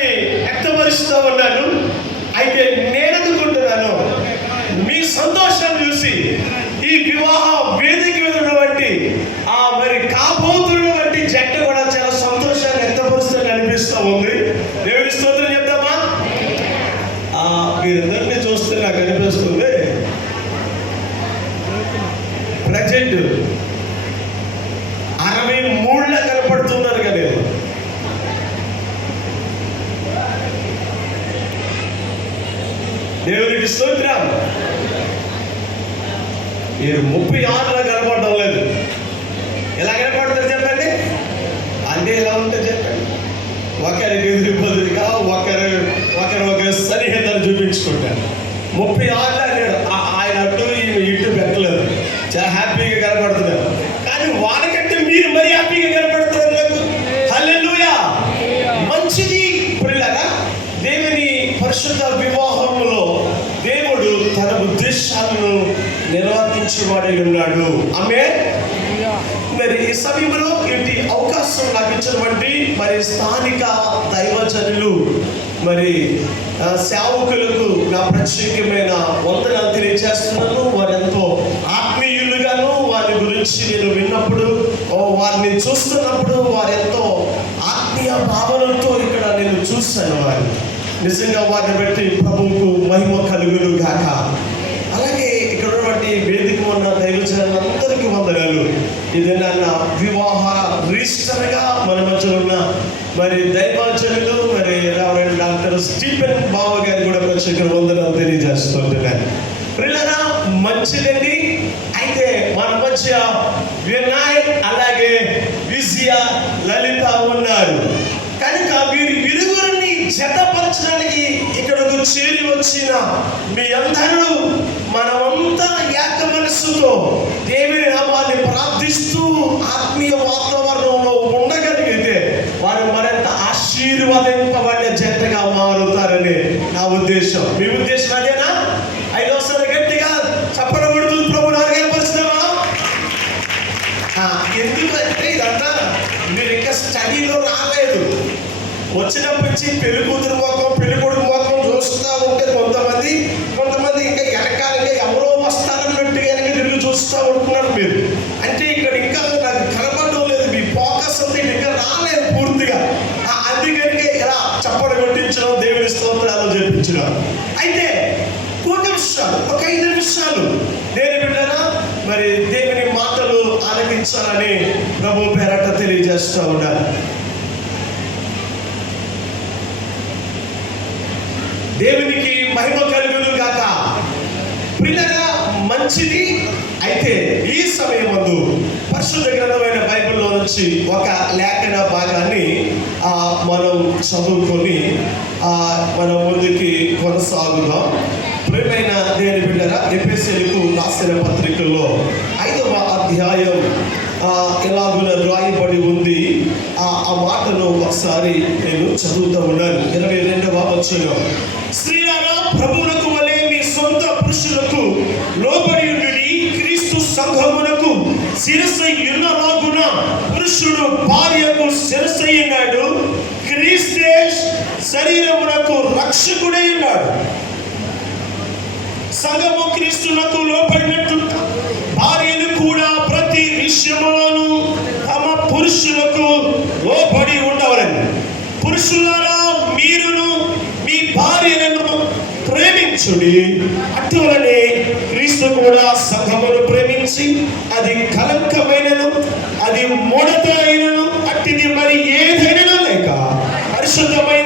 సంతోషాన్ని వ్యక్తపరుస్తూ ఉన్నాను. అయితే నేను అనుకుంటున్నాను మీ సంతోషం చూసి ఈ వివాహం వేదిక మీద ఉన్నటువంటి ఆ మరి కాబోతున్నటువంటి జంట కూడా చాలా సంతోషాన్ని వ్యక్తపరుస్తున్నట్టు అనిపిస్తూ ఉంది దేవుడి స్తోత్రం చెప్తామా ఆ, మీరందరినీ చూస్తే నాకు అనిపిస్తుంది ప్రజెంట్ అరవై మూడుల కనపడుతున్నారు కదా నేను. దేవునికి స్తోత్రం. మీరు ముప్పై ఆరులో కనపడడం లేదు. ఎలా కనపడతారు చెప్పండి? అంటే ఎలా ఉంటుంది చెప్పండి. ఒకరికి ఎదురు బదులుగా ఒకరు ఒకరు ఒక సరిహద్దులు చూపించుకుంటారు. ముప్పై ఆరులో లేడు ఆయన అటు ఇటు పెట్టలేదు. చాలా హ్యాపీగా కనపడుతున్నారు. కానీ వాళ్ళకంటే మీరు మరీ హ్యాపీగా కనపడుతున్నారు నాకు. హల్లెలూయా! మంచిది పిల్లగా దేవుని పరిశుద్ధ వివాహంలో నిర్వర్తించేవాడై ఉన్నాడు ఆమె మరి ఈ సమయంలో ఇంటి అవకాశం లభించినటువంటి మరి స్థానిక దైవజనులు మరి సేవకులకు నా ప్రత్యేకమైన వందనాలు తెలియజేస్తున్నాను. వారు ఎంతో ఆత్మీయులుగాను వారి గురించి నేను విన్నప్పుడు వారిని చూస్తున్నప్పుడు వారు ఎంతో ఆత్మీయ భావనలతో ఇక్కడ నేను చూశాను వారిని. నిజంగా వారిని బట్టి ప్రభువుకు మహిమ కలుగును గాక అలాగే ఇక్కడ ఉన్నటువంటి వేదిక ఉన్న దైవజనులందరికీ వందనాలు. ఇది నన్న వివాహ రిజిస్టర్గా మన మధ్య ఉన్న మరి దైవజనులు మరి రెవరెండ్ డాక్టర్ స్టీఫెన్ బావ గారి కూడా ప్రత్యేక వందనాలు తెలియజేస్తుంటున్నాను పిల్లరా మంచిదండి. అయితే మన మధ్య వినాయ్ అలాగే విజయ లలిత ఉన్నారు. కనుక వీరి ఇరుగురిని జతపరచడానికి ఇక్కడకు చేరి వచ్చిన మీ అందరూ మనం మనస్సుతో దేవుని నామాన్ని ప్రార్థిస్తూ ఆత్మీయ వాతావరణంలో ఉండగలిగితే వారు మరింత ఆశీర్వదింపబడిన జంటగా మారుతారని నా ఉద్దేశం. మీ ఉద్దేశం అదేనా? ఐదోసారి గట్టిగా చెప్పడం కొడుతుంది ప్రభు నాలుగు ఎందుకంటే ఇదంతా మీరు ఇంకా స్టడీలో రాలేదు. వచ్చినప్పటి నుంచి పెళ్ళి కూతురు మొక్కం పెళ్ళి కొడుకు స్తోత్రాలు అయితే కొన్ని నిమిషాలు ఒక ఐదు నిమిషాలు. నేను బిడ్డరా మరి దేవుని మాటలు ఆలకించాలని ప్రభు పేరట తెలియజేస్తూ ఉండాలి దేవునికి మహిమ కలుగును గాక. పిల్లగా మంచిది. అయితే ఈ సమయం ముందు పరిశుద్ధ గ్రంథమైన బైబిల్లో నుంచి ఒక లేఖన భాగాన్ని ఆ, మనం చదువుకొని మనం ముందుకి కొనసాగుదాం. ప్రేమైన దేని బిడ్డరా ఎపిఎస్ఎల్కు రాసిన పత్రికల్లో ఐదవ అధ్యాయం ఆ, ఎలాగున రాయబడి ఉంది. ఆ ఆ మాటను ఒకసారి నేను చదువుతూ ఉన్నాను. ఇరవై రెండవ వచ్చిన స్త్రీలారా ప్రభువులకు వలె మీ సొంత పురుషులకు లోబడి ఉండుడి. క్రీస్తు సంఘమునకు శిరసై యున్నలాగున పురుషుడు భార్యకు శిరసైనాడు శరీరమునకు రక్షకుడై ఉన్నాడు. సంఘము క్రీస్తునకు లోపడినట్టు భార్యలు కూడా ప్రతి విషయములోను తమ పురుషులకు లోబడి ఉండవలని. పురుషులారా మీరును మీ భార్యలను ప్రేమించుడి. అటువలనే క్రీస్తు కూడా సంఘమును ప్రేమించి అది కలంకమైనను అది ముడత అయినను అట్టిది మరి ఏదైనా లేక పరిశుద్ధమైన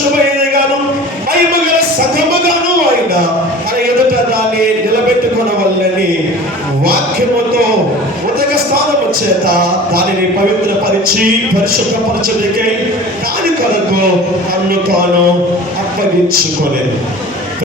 నిర్దోషమైనది గాను మహిమగల సగముగాను ఆయన మన ఎదుట దాన్ని నిలబెట్టుకునవల్లని వాక్యముతో ఉదక స్థానము చేత దానిని పవిత్రపరిచి పరిశుద్ధపరచడికై దాని కొరకు అన్ను తాను అప్పగించుకోలేదు